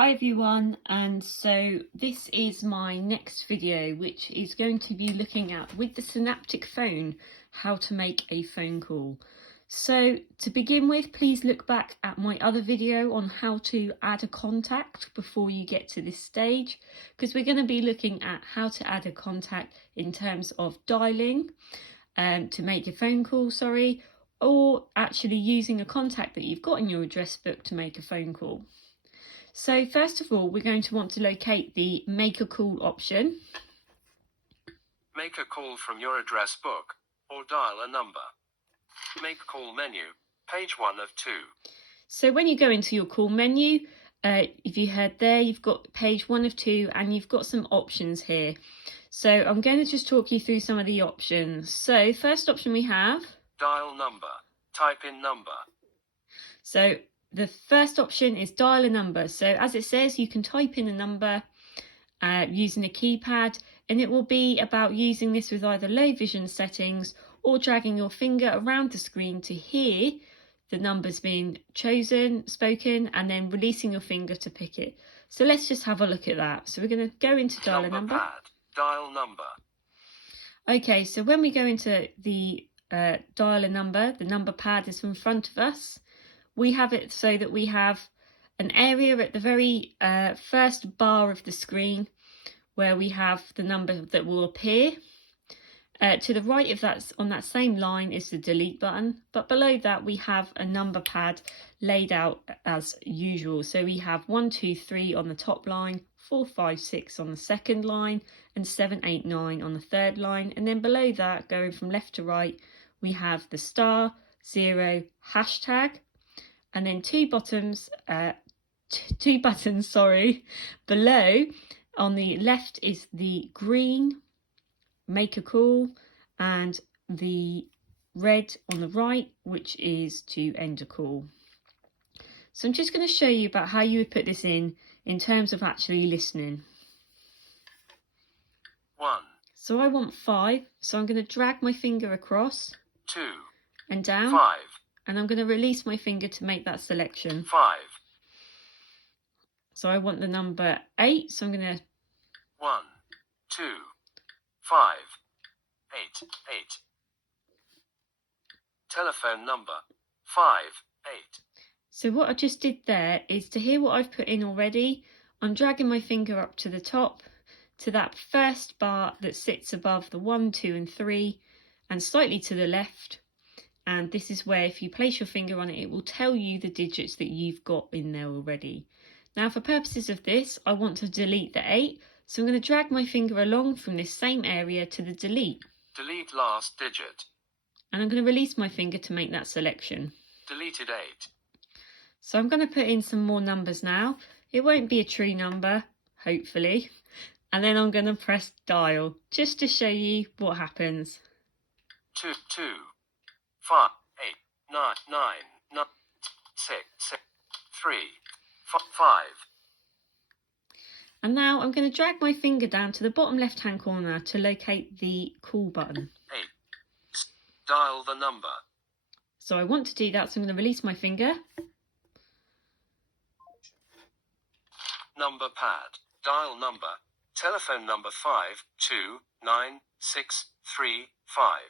Hi everyone, and so this is my next video, which is going to be looking at, with the Synapptic phone, how to make a phone call. So to begin with, please look back at my other video on how to add a contact before you get to this stage, because we're going to be looking at how to add a contact in terms of dialing to make a phone call, or actually using a contact that you've got in your address book to make a phone call. So first of all, we're going to want to locate the make a call option. Make a call from your address book, or dial a number. Make call menu, page 1 of 2. So when you go into your call menu, if you head there, you've got page 1 of 2 and you've got some options here. So I'm going to just talk you through some of the options. So first option we have, dial number, type in number. So the first option is dial a number. So as it says, you can type in a number using a keypad, and it will be about using this with either low vision settings or dragging your finger around the screen to hear the numbers being spoken, and then releasing your finger to pick it. So let's just have a look at that. So we're going to go into dial a number. Pad, dial number. Okay, so when we go into the dial a number, the number pad is in front of us. We have it so that we have an area at the very first bar of the screen where we have the number that will appear. To the right of that, on that same line, is the delete button, but below that we have a number pad laid out as usual. So we have 1, 2, 3 on the top line, 4, 5, 6 on the second line, and 7, 8, 9 on the third line. And then below that, going from left to right, we have the star, 0, hashtag, and then two buttons below. On the left is the green make a call, and the red on the right, which is to end a call. So I'm just going to show you about how you would put this in terms of actually listening. 1. So I want 5, so I'm going to drag my finger across 2. and down. 5. And I'm going to release my finger to make that selection. 5. So I want the number 8, so I'm going to 1, 2, 5, 8, 8. Telephone number, 5, 8. So what I just did there is, to hear what I've put in already, I'm dragging my finger up to the top, to that first bar that sits above the 1, 2 and 3, and slightly to the left. And this is where, if you place your finger on it, it will tell you the digits that you've got in there already. Now, for purposes of this, I want to delete the 8. So I'm going to drag my finger along from this same area to the delete. Delete last digit. And I'm going to release my finger to make that selection. Deleted 8. So I'm going to put in some more numbers now. It won't be a true number, hopefully. And then I'm going to press dial, just to show you what happens. 2, 2, 5, 8, 9, 9, 9, 6, 6, 3, 5. And now I'm going to drag my finger down to the bottom left hand corner to locate the call button. 8. Dial the number. So I want to do that, so I'm going to release my finger. Number pad. Dial number. Telephone number 5, 2, 9, 6, 3, 5.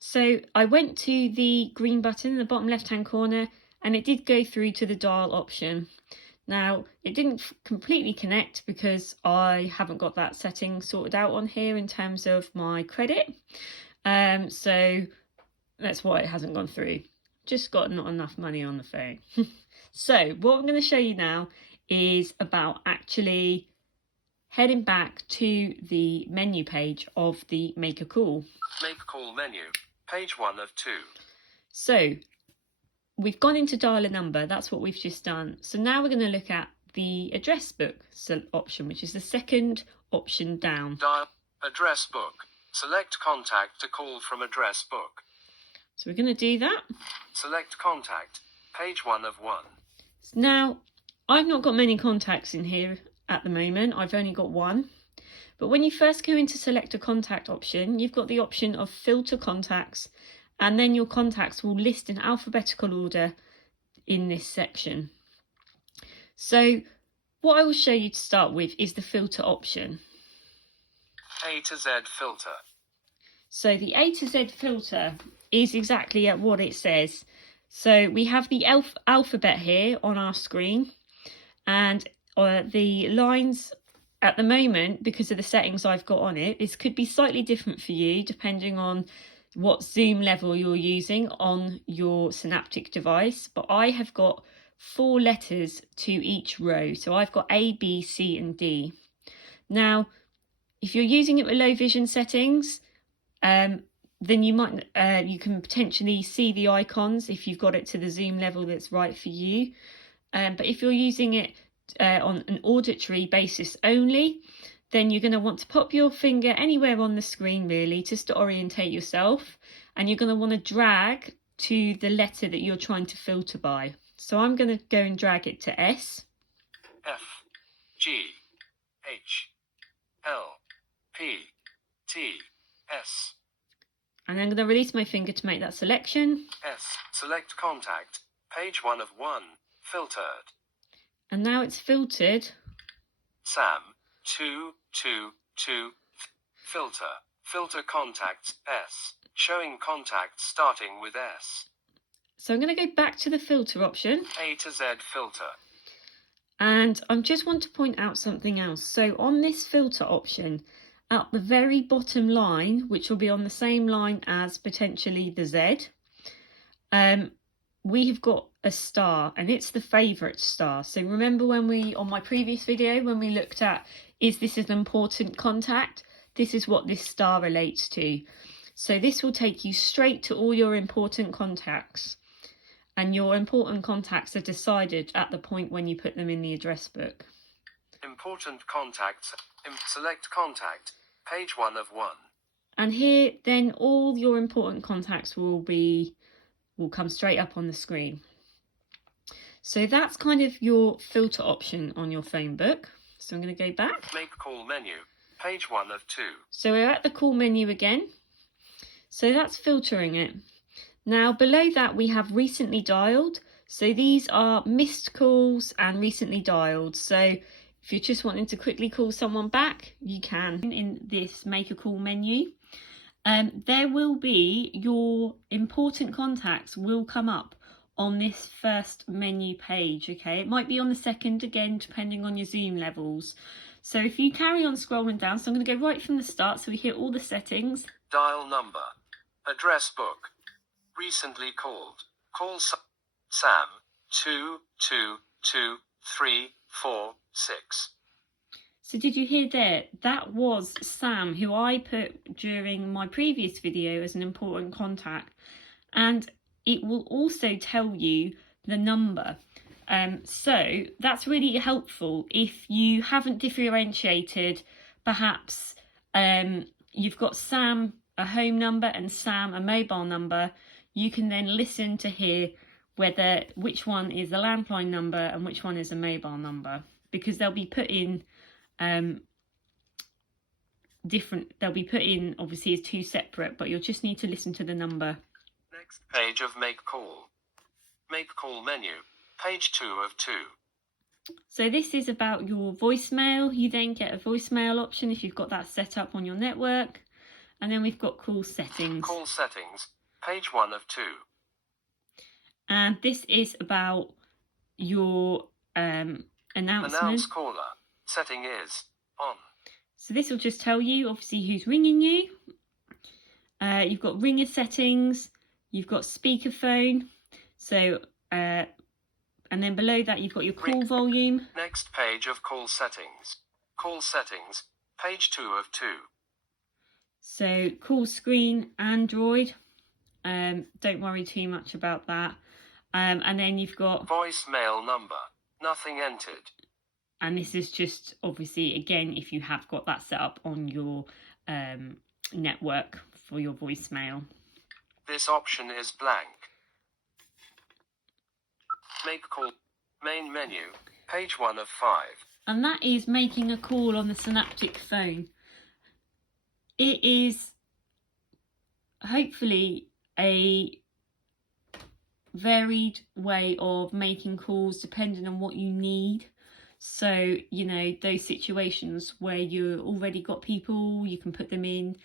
So I went to the green button in the bottom left hand corner, and it did go through to the dial option. Now, it didn't completely connect because I haven't got that setting sorted out on here in terms of my credit. So that's why it hasn't gone through. Just got not enough money on the phone. So what I'm going to show you now is about actually heading back to the menu page of the Make a Call. Make call menu, page 1 of 2. So we've gone into dial a number, that's what we've just done. So now we're going to look at the address book option, which is the second option down. Dial address book. Select contact to call from address book. So we're going to do that. Select contact, page 1 of 1. Now, I've not got many contacts in here at the moment. I've only got one. But when you first go into select a contact option, you've got the option of filter contacts, and then your contacts will list in alphabetical order in this section. So What I will show you to start with is the filter option. A to Z filter. So the A to Z filter is exactly at what it says. So we have the alphabet here on our screen, and the lines at the moment, because of the settings I've got on it, this could be slightly different for you depending on what zoom level you're using on your Synapptic device, but I have got 4 letters to each row. So I've got A, B, C and D. Now, if you're using it with low vision settings, then you can potentially see the icons if you've got it to the zoom level that's right for you. But if you're using it on an auditory basis only, then you're going to want to pop your finger anywhere on the screen really, just to orientate yourself, and you're going to want to drag to the letter that you're trying to filter by. So I'm going to go and drag it to S. F, G, H, L, P, T, S. And I'm going to release my finger to make that selection. S, select contact, page 1 of 1, filtered. And now it's filtered. Sam, 2, 2, 2, filter contacts S, showing contacts starting with S. So I'm going to go back to the filter option. A to Z filter. And I just want to point out something else. So on this filter option, at the very bottom line, which will be on the same line as potentially the Z, we have got a star, and it's the favourite star. So remember on my previous video, when we looked at, is this an important contact? This is what this star relates to. So this will take you straight to all your important contacts. And your important contacts are decided at the point when you put them in the address book. Important contacts. Select contact. Page 1 of 1. And here, then all your important contacts will come straight up on the screen. So that's kind of your filter option on your phone book. So I'm going to go back. Make call menu. Page 1 of 2. So we're at the call menu again. So that's filtering it. Now below that we have recently dialed. So these are missed calls and recently dialed. So if you're just wanting to quickly call someone back, you can in this make a call menu. There will be your important contacts will come up on this first menu page. Okay, it might be on the second again, depending on your zoom levels. So if you carry on scrolling down, so I'm going to go right from the start so we hear all the settings. Dial number. Address book. Recently called. Call Sam 2 2 2 3 4 6. So did you hear there? That was Sam, who I put during my previous video as an important contact. And it will also tell you the number. So that's really helpful if you haven't differentiated, perhaps you've got Sam a home number and Sam a mobile number. You can then listen to hear which one is a landline number and which one is a mobile number, because they'll be put in they'll be put in obviously as 2 separate, but you'll just need to listen to the number. Next page of make call. Make call menu. Page 2 of 2. So this is about your voicemail. You then get a voicemail option if you've got that set up on your network. And then we've got call settings. Call settings. Page 1 of 2. And this is about your announcement. Announce caller. Setting is on. So this will just tell you obviously who's ringing you. You've got ringer settings. You've got speakerphone. So and then below that you've got your call volume. Next page of call settings. Call settings. Page 2 of 2. So call screen, Android. Don't worry too much about that. And then you've got voicemail number. Nothing entered. And this is just obviously again if you have got that set up on your network for your voicemail. This option is blank. Make call. Main menu. Page 1 of 5. And that is making a call on the Synapptic phone. It is hopefully a varied way of making calls depending on what you need. So, you know, those situations where you've already got people, you can put them in,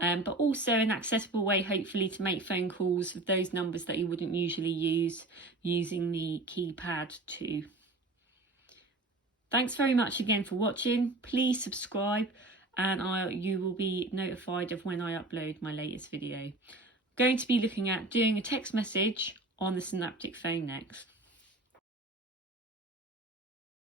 but also an accessible way, hopefully, to make phone calls with those numbers that you wouldn't usually use using the keypad too. Thanks very much again for watching. Please subscribe and you will be notified of when I upload my latest video. I'm going to be looking at doing a text message on the Synapptic phone next.